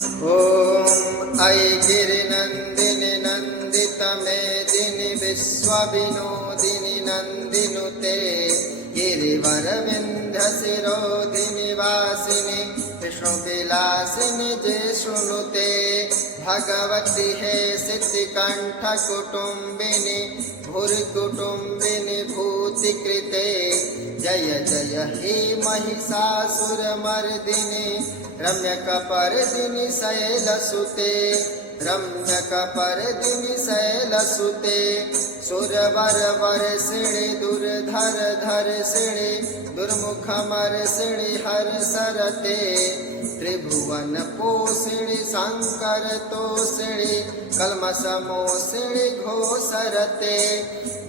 ॐ ऐ गिरिनन्दिनि नन्दितमेदिनि विश्वविनोदिनि नन्दिनुते गिरिवरविन्ध्यशिरोधिनि वासिनि विष्णुविलासिनि जे शृणुते भगवति हे सिद्धिकण्ठकुटुम्बिनि भूरिकुटुम्बिनि भूतिकृते जय जय हे महिषासुरमर्दिनि रम्यकपर्दिनि शैलसुते रम्यकपर्दिनि शैलसुते सुरवरवर्षिणि दुर्धरधर्षिणि दुर्मुखमर्षिणि हर्षरते त्रिभुवनपोषिणि शङ्करतोषिणि कल्मषमोषिणि घोषरते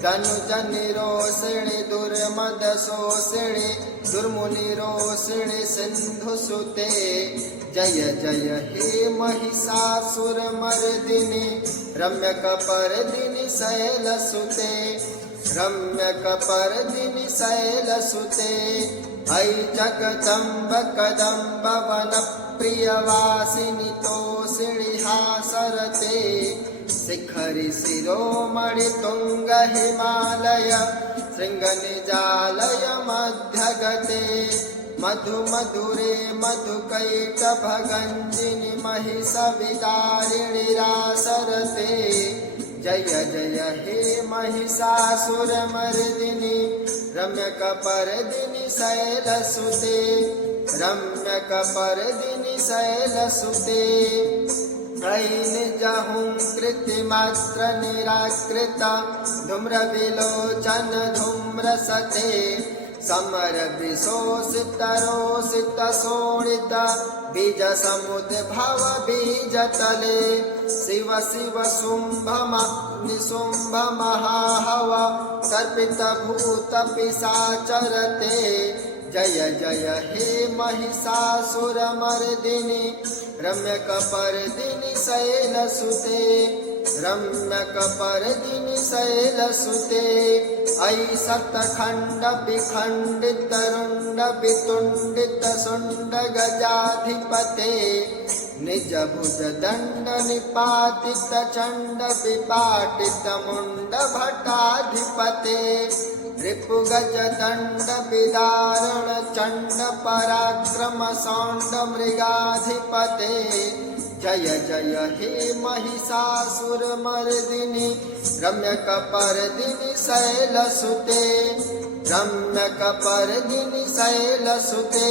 धनुजनिरोषिणि दुर्मदशोषिणि दुर्मुनिरोषिणि सिन्धुसुते जय जय हे महिषासुरमर्दिनि रम्यकपर्दिनि शैलसुते रम्यकपर्दिनि शैलसुते ऐ जगदम्ब कदम्ब वनप्रियवासिनि तोषिणि हासरते शिखरि शिरोमणि तुंग हिमालय शृङ्गनिजालय मध्यगते मधुमधुरे मधुकैटभगञ्जिनि महिषविदारिणि रासरते जय जय हे महिषासुरमर्दिनि रम्यकपर्दिनि शैलसुते रम्यकपर्दिनि शैलसुते ऐ निजहुङ्कृतिमात्र निराकृत धूम्रविलोचन धूम्रसते समरविशोषितरोषितशोणित बीजसमुद्भव बीजतले शिव शिव शुम्भ महाहव तर्पितभूतपिशाचरते जय जय हे महिषासुरमर्दिनि रम्यकपर्दिनि शैलसुते रम्यकपर्दिनि शैलसुते ऐ शतखण्ड विखण्डित रुण्ड वितुण्डित शुण्ड गजाधिपते निज भुज दण्ड निपातित चण्ड विपाटित मुण्ड भट्टाधिपते रिपुगज दण्ड विदारण चण्ड पराक्रम सौण्ड मृगाधिपते जय जय हे महिषासुरमर्दिनि रम्यकपर्दिनि शैलसुते रम्यकपर्दिनि शैलसुते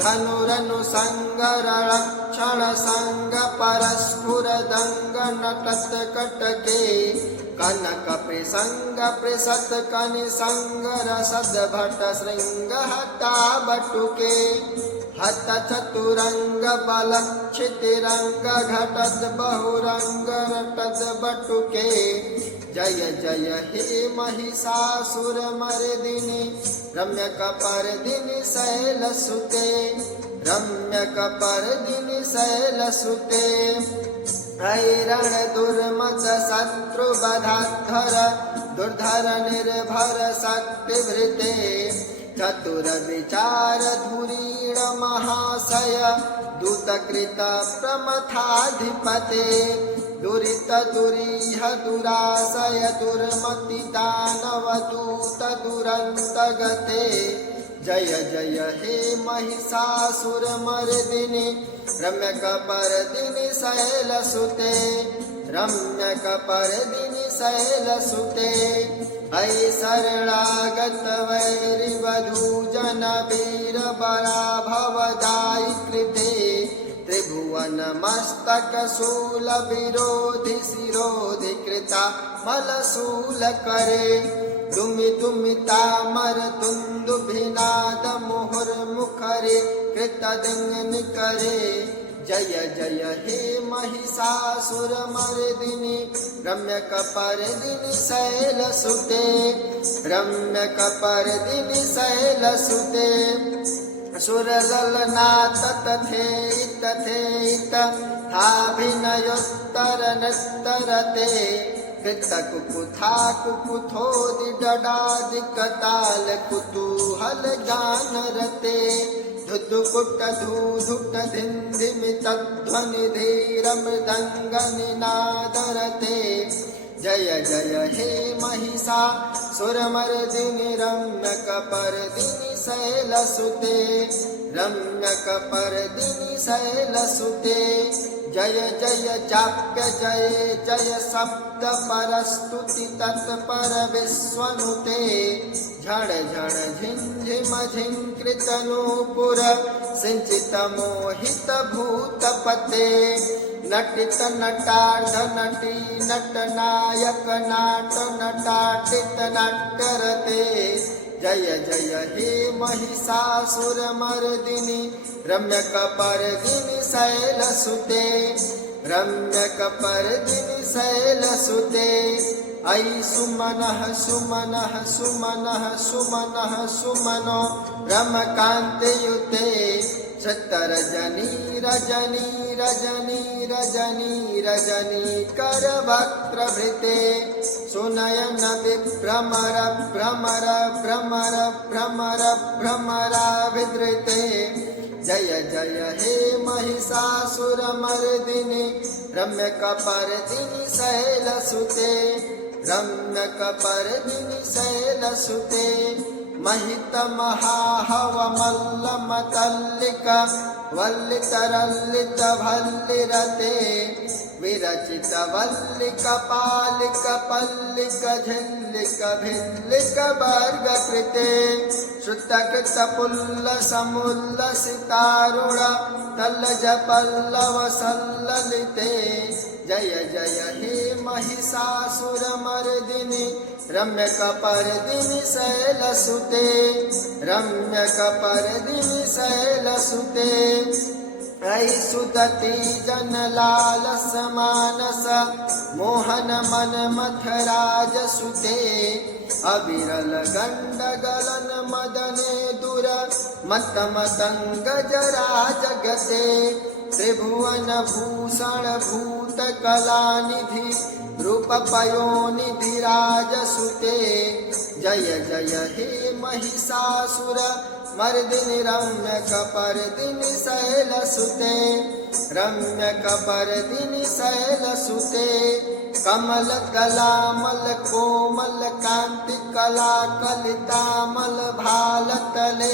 धनुरनुसङ्गरक्षण सङ्ग परस्फुरदङ्ग नटत्कटके कनक प्रसंग प्रसत कनि संगर सद्भट श्रृंग हता बटुके हत चतुरंग बलक्षितिरंग घटत बहुरंग रटत बटुके जय जय हे महिषासुरमर्दिनि रम्यकपर्दिनि शैलसुते रम्यकपर्दिनि शैलसुते ऐरण दुर्मद शत्रुवधाधर दुर्धर निर्भर शक्तिभृते चतुर विचार धुरीण महाशय दूतकृत प्रमथाधिपते दुरित दुरीह दुराशय दुर्मति दानव दूत दुरन्तगते जय जय हे महिषासुरमर्दिनि रम्यकपर्दिनि शैलसुते रम्यकपर्दिनि शैलसुते ऐ शरणागत वैरिवधूजन वीर बराभवदायि कृते त्रिभुवन मस्तक शूल विरोधि शिरोधि कृता मलशूल करे दुमि दुमि तामर तुन्दुभिनाद मुहुर्मुखरे कृतदिङ्नि करे जय जय हे महिषासुरमर्दिनि रम्यकपर्दिनि शैलसुते रम्यकपर्दिनि शैलसुते सुरललनाथ तथेत थाभिनयोत्तर नृत्तरते कृतकुकुथा कुकुथोदि डडादि कताल कुतूहल गान रते धुद्धुकुट्टधूधुट्ट धिन्धिमितध्वनिधीरमृदङ्गनिनादरते जय जय हे महिषासुरमर्दिनि रम्यकपर्दिनि शैलसुते रम्यकपर्दिनि शैलसुते जय जय चाप्य जय जय शब्द परस्तुति तत्पर विश्वनुते झण झण झिंझिम झिंकृत नूपुर सिंचित मोहित भूतपते नटित नटार्ध नटी नट नायक नाट नटाटित नाट्यरते जय जय हे महिषासुरमर्दिनि रम्यकपर्दिनि शैलसुते रम्यकपर्दिनि शैलसुते अयि सुमनः सुमनः सुमनः सुमनः सुमनो रमकान्तियुते शतरजनी रजनी रजनी रजनी रजनी करवक्त्रभृते सुनयन विभ्रमर भ्रमर भ्रमर भ्रमर भ्रमराभिधृते जय जय हे महिषासुरमर्दिनि रम्यकपर्दिनि शैलसुते रम्यकपर्दिनि शैलसुते महित महाहवमल्लमतल्लिक वल्लितरल्लित भल्लिरते विरचित वल्लिक पालिक पल्लिक झिल्लिक भिल्लिक वर्गकृते श्रुतकृत पुल्ल समुल्लसितारुण तल्लज पल्लव सल्ललिते जय जय हे महिषासुरमर्दिनि रम्यकपर्दिनि शैलसुते रम्यकपर्दिनि शैलसुते अयि सुदति जनलालस मानस मोहन मन मथराजसुते अविरल गण्डगलन मदने दुर मत मतंग जरा जगते त्रिभुवन भूषण भूत कलानिधि रूप पयोनिधि राजसुते जय जय हे महिषासुर मर्दिनि रम्यकपर्दिनि शैलसुते रम्यकपर्दिनि शैलसुते कमल कलामल कोमल कांति कला कलितामल भालतले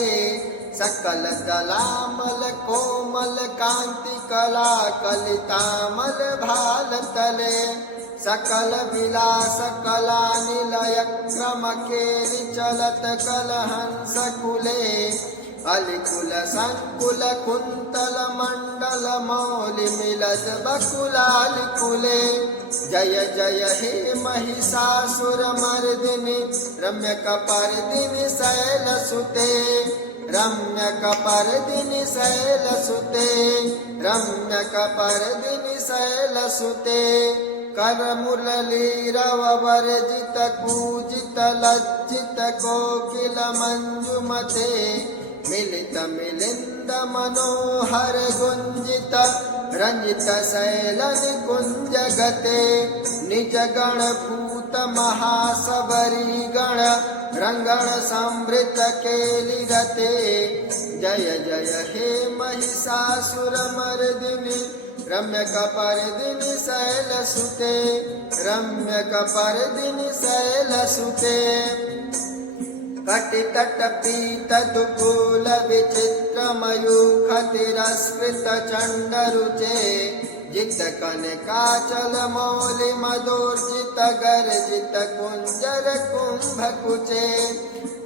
सकल दलामल कोमल कांति कला कलितामल भालतले सकल विलास कला निलय क्रम केलि चलत कलहंस कुले अलिकुल संकुल कुंतल मंडल मौलि मिलत बकुलालिकुले जय जय हे महिषासुरमर्दिनि रम्यकपर्दिनि शैलसुते रम्यकपर्दिनि शैलसुते रम्यकपर्दिनि शैलसुते करमुरलीरववर्जित कूजित लज्जित कोकिल मंजुमते मिलित मिलिंद मनोहर गुंजित रंजित शैल निकुंज गते निज गण भूत महासबरी गण रंगण संवृत केलिरते जय जय हे महिषासुरमर्दिनि रम्यकपर्दिनि शैलसुते रम्यकपर्दिनि शैलसुते कटितट पीत दुकूल विचित्र मयूख तिरस्कृत चंडरुचे जित कनकाचल मौलि मधुर्जित गर्जित कुंजर कुंभकुचे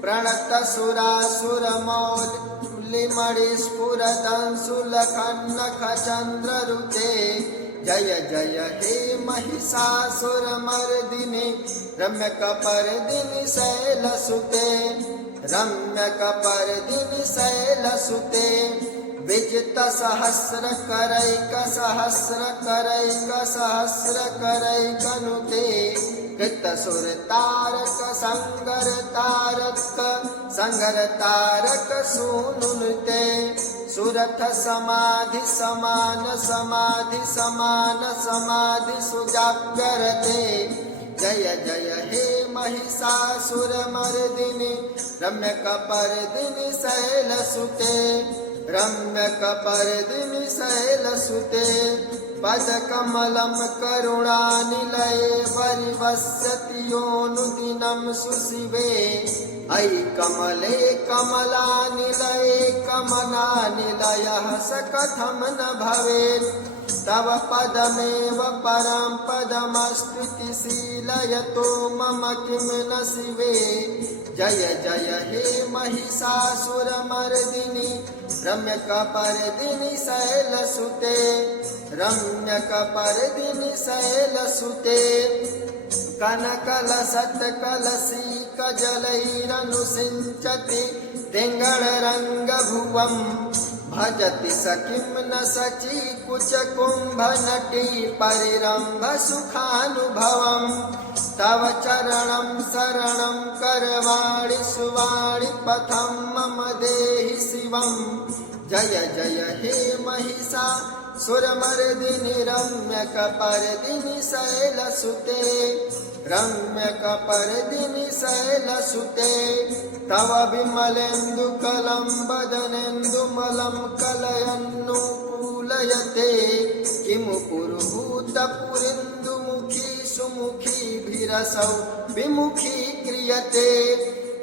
प्रणत सुरासुर मौलि मणि स्फुरदंशुल खन्नख चंद्र रुचे जय जय हे महिषासुरमर्दिनि रम्यकपर्दिनि शैलसुते रम्यकपर्दिनि शैलसुते विजित सहस्र करैक सहस्र करैक सहस्र करैकनुते कृत सुर तारक संगर तारक सूनुते सुरथ समाधि समान समाधि समान समाधि सुजाप्यरते जय जय हे महिषासुरमर्दिनि रम्यकपर्दिनि शैलसुते रम्यकपर्दिनि शैलसुते पदकमलं करुणानिलये परिवस्यति योऽनुदिनं सुशिवे अयि कमले कमलानिलये कमलानिलयः स कथं न भवेत् तव पदमेव परं पदमस्त्विति शीलयतो मम किं न शिवे जय जय हे महिषासुरमर्दिनि रम्यकपर्दिनि शैलसुते रम्यकपर्दिनि शैलसुते कनकलसत्कलशीकजलैरनुसिञ्चति तिङ्गळरङ्गभुवम् भजति स किं न शची कुचकुम्भनटी परिरम्भसुखानुभवम् तव चरणं शरणं करवाणि सुवाणि पथं मम देहि शिवम् जय जय हे महिषासुरमर्दिनि रम्यकपर्दिनि शैलसुते रम्यकपर्दिनि शैलसुते तव विमलेन्दुकलं वदनेन्दुमलं कलयन्नुकूलयते किमु पुरुहूतपुरीन्दुमुखी सुमुखीभिरसौ विमुखी क्रियते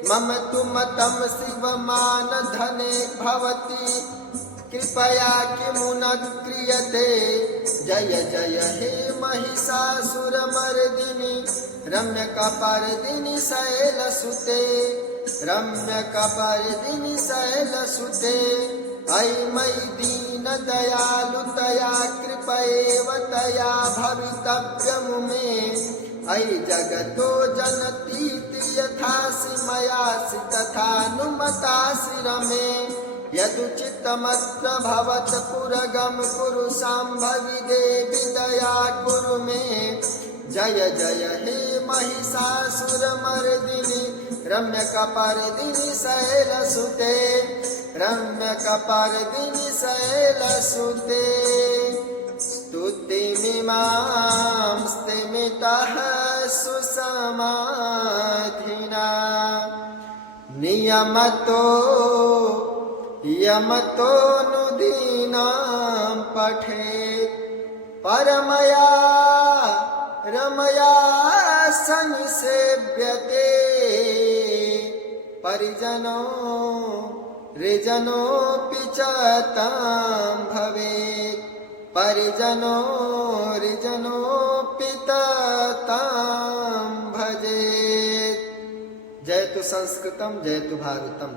मम तु मतं शिवमानधने भवति कृपया किमु न क्रियते जय जय हे महिषासुरमर्दिनि रम्यकपर्दिनि शैलसुते रम्यकपर्दिनि शैलसुते अयि मयि दीनदयालुतया कृपैव तया भवितव्यं मे अयि जगतो जनतीति यथासि मयासि तथानुमतासि रमे यदुचितमत्र भवत्पुरगं कुरु शाम्भवि देवि दया कुरु मे जय जय हे महिषासुरमर्दिनि रम्यकपर्दिनि शैलसुते रम्यकपर्दिनि शैलसुते स्तुतिमिमां स्तिमितः सुसमाधिना नियमतो यमतोऽनुदीनां पठेत् परमया रमया सनिसेव्यते परिजनो रिजनोऽपि च तां भवेत् परिजनो रिजनोऽपि तां भजेत्। जयतु संस्कृतं जयतु भारतम्।